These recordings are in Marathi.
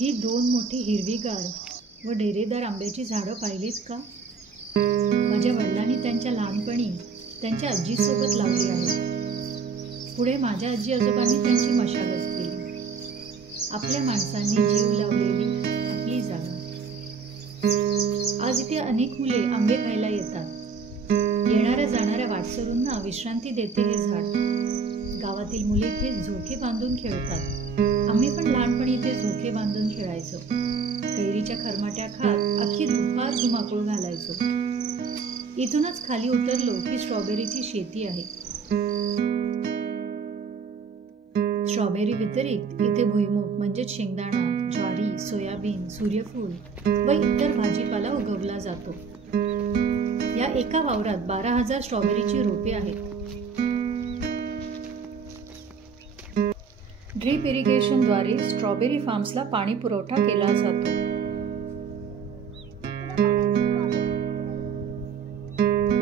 ही दोन मोठी हिरवीगार व डेरेदार आंब्याची झाडं पाहिलीस का? माझ्या वडिलांनी त्यांच्या लहानपणी त्यांच्या आजीसोबत लावली आहेत. पुढे माझ्या आजी आजोबांनी त्यांची मशागत केली. आपल्या माणसांनी जीव लावलेली आपली जागा. आज इथे अनेक मुले आंबे खायला येतात. येणाऱ्या जाणाऱ्या वाटसरूंना विश्रांती देते हे झाड. गावातील मुले इथे झोके बांधून खेळतात. आम्ही पण लहानपणी इथे झोके बांधून खेळायचो. कैरीच्या खरमाट्या खात अख्खी दुपार धुमाकूळ घालायचो. इथूनच खाली उतरलो की स्ट्रॉबेरीची शेती आहे. स्ट्रॉबेरी व्यतिरिक्त इथे भुईमूग म्हणजेच शेंगदाणा, ज्वारी, सोयाबीन, सूर्यफूल व इतर भाजीपाला उगवला जातो. या एका वावरात 12,000 स्ट्रॉबेरीची रोपे आहेत. ड्रीप इरिगेशनद्वारे स्ट्रॉबेरी फार्म्सला पाणी पुरवठा केला जातो.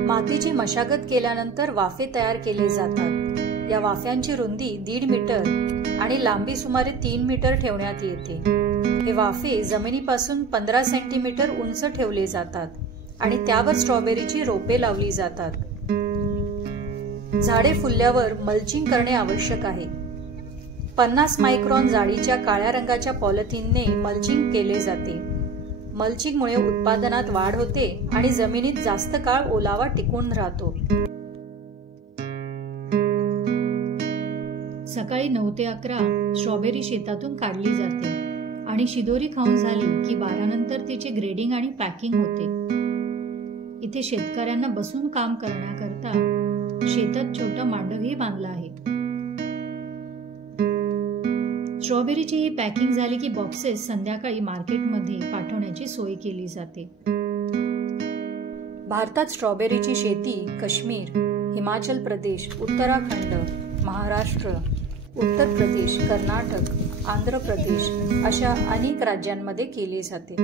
मातीची मशागत केल्यानंतर वाफे तयार केले जातात. या वाफ्यांची रुंदी 1.5 मीटर आणि लांबी सुमारे 3 मीटर ठेवण्यात येते. हे वाफे जमिनीपासून 15 सेंटीमीटर उंच ठेवले जातात आणि त्यावर स्ट्रॉबेरीची रोपे लावली जातात. झाडे फुलल्यावर मल्चिंग करणे आवश्यक आहे. 50 मायक्रॉन जाडीच्या काळ्या रंगाच्या पॉलिथिनने मल्चिंग केले जाते. मल्चिंगमुळे उत्पादनात वाढ होते आणि जमिनीत जास्त काळ ओलावा टिकून राहतो. सकाळी 9 ते 11 स्ट्रॉबेरी शेतातून काढली जाते आणि शिदोरी खाऊन झाली की 12 नंतर तिचे ग्रेडिंग आणि पॅकिंग होते. इथे शेतकऱ्यांना बसून काम करण्याकरता शेतात छोटा मांडवही बांधला आहे. स्ट्रॉबेरीची ही पॅकिंग झाली की बॉक्सेस संध्याकाळी मार्केटमध्ये पाठवण्याची सोय केली जाते. भारतात स्ट्रॉबेरीची शेती काश्मीर, हिमाचल प्रदेश, उत्तराखंड, महाराष्ट्र, उत्तर प्रदेश, कर्नाटक, आंध्र प्रदेश अशा अनेक राज्यांमध्ये केली जाते.